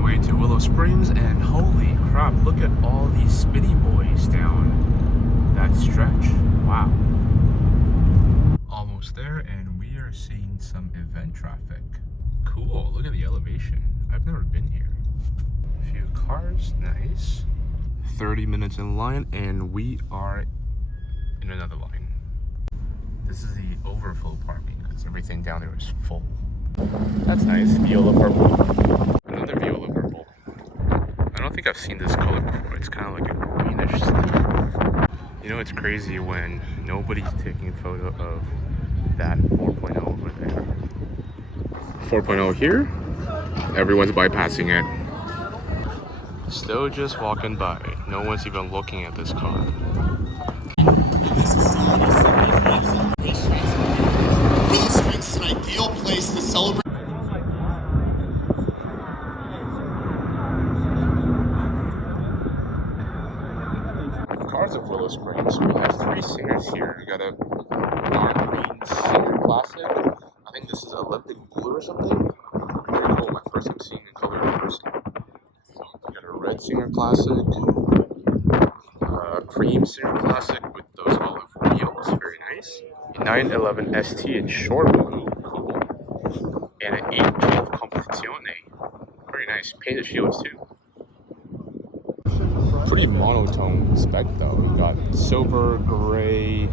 my way to Willow Springs, and holy crap, look at all these spinny boys down that stretch. Wow. Almost there, and we are seeing some event traffic. Cool, look at the elevation. I've never been here. A few cars, nice. 30 minutes in line, and we are in another line. This is the overflow parking because everything down there is full. That's nice, viola purple. Another viola purple. I don't think I've seen this color before. It's kind of like a greenish thing. You know, it's crazy when nobody's taking a photo of that 4.0 over there. 4.0 here, everyone's bypassing it. Still just walking by. No one's even looking at this car. Willow Springs is an ideal place to celebrate. Cars of Willow Springs. We have three singers here. We got a dark green Singer Classic. I think this is Olympic Blue or something. Very cool. My first time seeing in color in person. We got a red Singer Classic, cream Singer Classic with those olive wheels. Very nice. 911 ST in short blue. Cool. And an 812 Competizione. Very nice. Painted shields too. Pretty monotone spec though. We got silver, gray,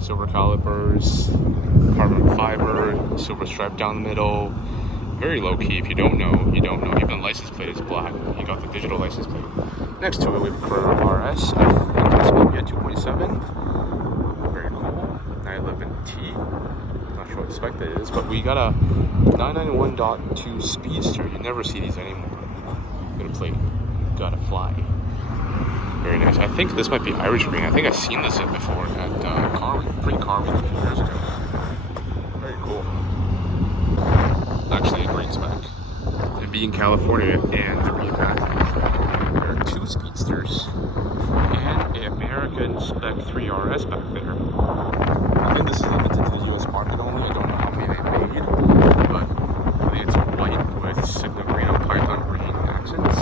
silver calipers, carbon fiber, silver stripe down the middle. Very low key. If you don't know, you don't know. Even the license plate is black. You got the digital license plate. Next to it, we have a Carrera RS. I think this will be a 2.7. Very cool. 911T. Not sure what the spec that is, but we got a 991.2 Speedster. You never see these anymore. Got a plate. Gotta fly. Very nice. I think this might be Irish green. I think I've seen this before at Car Week, pre-Car Week a few years ago. Very cool. Actually a great spec. And being California and the Reimagined, there are two Speedsters and an American Spec 3 RS back there. I think this is limited to the US market only. I don't know how many they made, but I think it's white with Sigma green or Python green accents.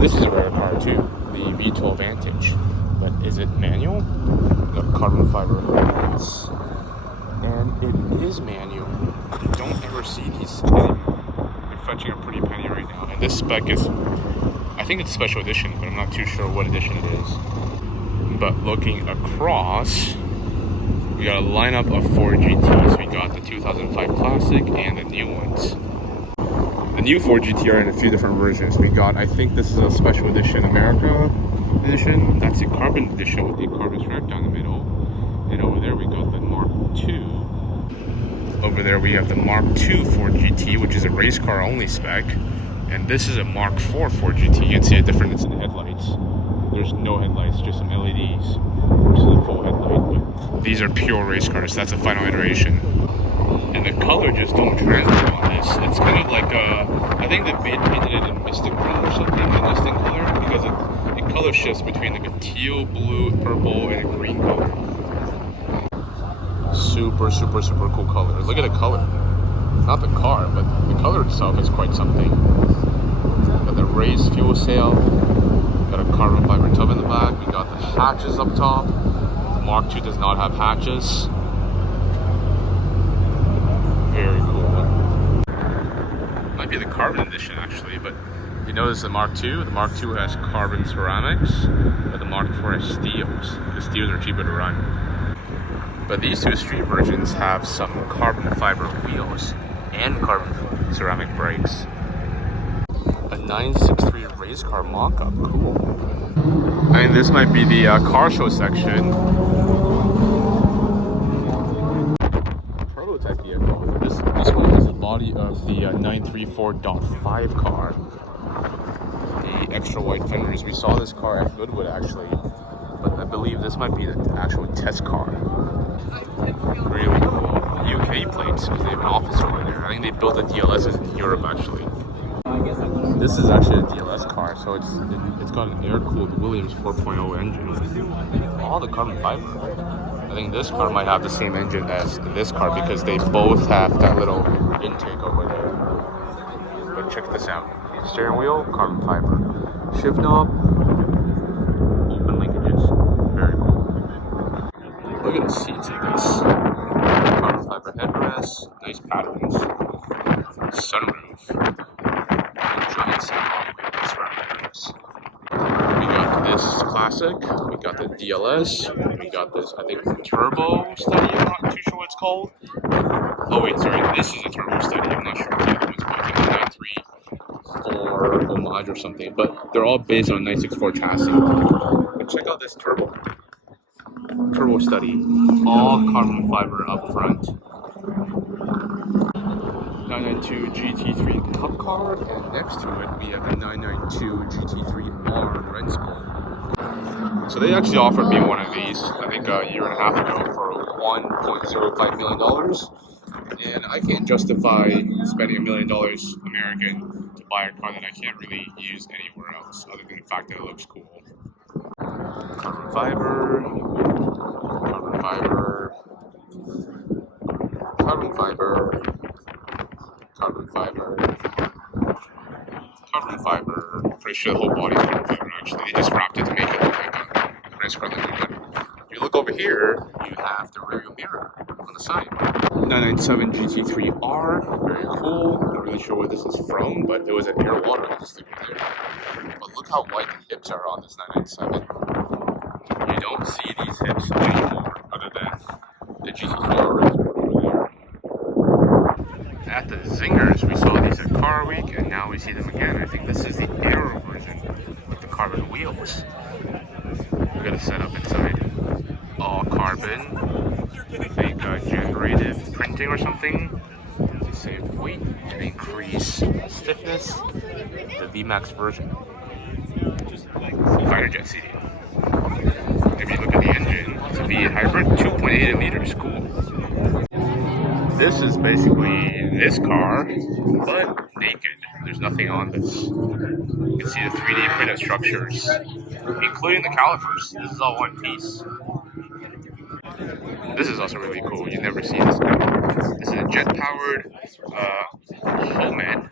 This is a rare car too, the V12 Vantage, but is it manual? Got carbon fiber headlights, and it is manual. You don't ever see these anymore. They're fetching a pretty penny right now, and this spec is, I think it's special edition, but I'm not too sure what edition it is. But looking across, we got a lineup of 4 GTs. We got the 2005 Classic and the new ones. The new 4 GT are in a few different versions. We got, I think this is a special edition America edition. That's a carbon edition with the carbon stripe down the middle. And over there we got the Mark II. Over there we have the Mark II 4 GT, which is a race car only spec. And this is a Mark IV 4 GT. You can see a difference in the headlights. There's no headlights, just some LEDs. This is a full headlight, but these are pure race cars. That's a final iteration. And the color just don't translate on this. It's kind of like I think they painted it in Mystic Green or something, the Mystic color, because it color shifts between like a teal, blue, purple, and a green color. Super, super, super cool color. Look at the color. Not the car, but the color itself is quite something. Got the raised fuel sail. Got a carbon fiber tub in the back. We got the hatches up top. The Mark II does not have hatches. Very cool. Might be the carbon edition actually, but you notice the Mark II. The Mark II has carbon ceramics, but the Mark IV has steels. The steels are cheaper to run. But these two street versions have some carbon fiber wheels and carbon ceramic brakes. A 963 race car mock-up, cool. I mean, this might be the car show section. Prototype vehicle. This one has the body of the 934.5 car. The extra wide fenders. We saw this car at Goodwood actually, but I believe this might be the actual test car. Really cool. UK plates because they have an office over there. I think they built the DLSs in Europe actually. This is actually a DLS car, so it's got an air-cooled Williams 4.0 engine. All the carbon fiber. I think this car might have the same engine as this car because they both have that little intake over there. check this out. Steering wheel, carbon fiber. Shift knob, open linkages. Very cool. Look at the seats in this. Carbon fiber headrest, nice patterns. Sunroof, and giant sound with surrounding views. We got this classic, we got the DLS, we got this, I think, turbo study, I'm not too sure what it's called. Oh wait, sorry, this is a turbo study, I'm not sure what the other one's called, I think it's 934 homage or something, but they're all based on a 964 chassis. But check out this turbo study, all carbon fiber up front. 992 GT3 Cup Car, and next to it we have the 992 GT3R Rensko. So they actually offered me one of these, I think a year and a half ago, for $1.05 million. And I can't justify spending $1 million American to buy a car that I can't really use anywhere else, other than the fact that it looks cool. Carbon fiber, carbon fiber, carbon fiber, carbon fiber, carbon fiber. Pretty sure the whole body is carbon fiber actually. They just wrapped it to make it look like a nice car looking good. If you look over here, you have the rear mirror on the side. 997 GT3R, very cool. Not really sure where this is from, but it was an air water that just threw it there. But look how wide the hips are on this 997. You don't see these hips anymore, other than the GT3R. At the Zingers, we saw these at Car Week, and now we see them again. I think this is the aero version with the carbon wheels. We got a setup inside. All carbon, fake generative printing or something to save weight and increase stiffness. The VMAX version. Fighter jet seating. If you look at the engine, it's a V8 hybrid, 2.8 liters. Cool. This is basically this car, but naked. There's nothing on this. You can see the 3D printed structures, including the calipers. This is all one piece. This is also really cool. You never see this ever. This is a jet-powered Homed.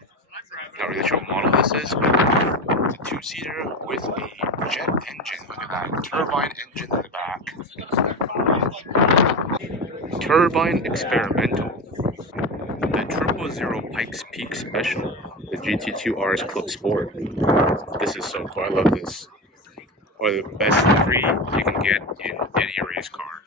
Not really sure what model this is, but it's a two-seater with a jet engine. Look at that. Turbine engine in the back. Turbine experimental. The 000 Pikes Peak Special. The GT2R's Club Sport. This is so cool. I love this. One of the best livery you can get in any race car.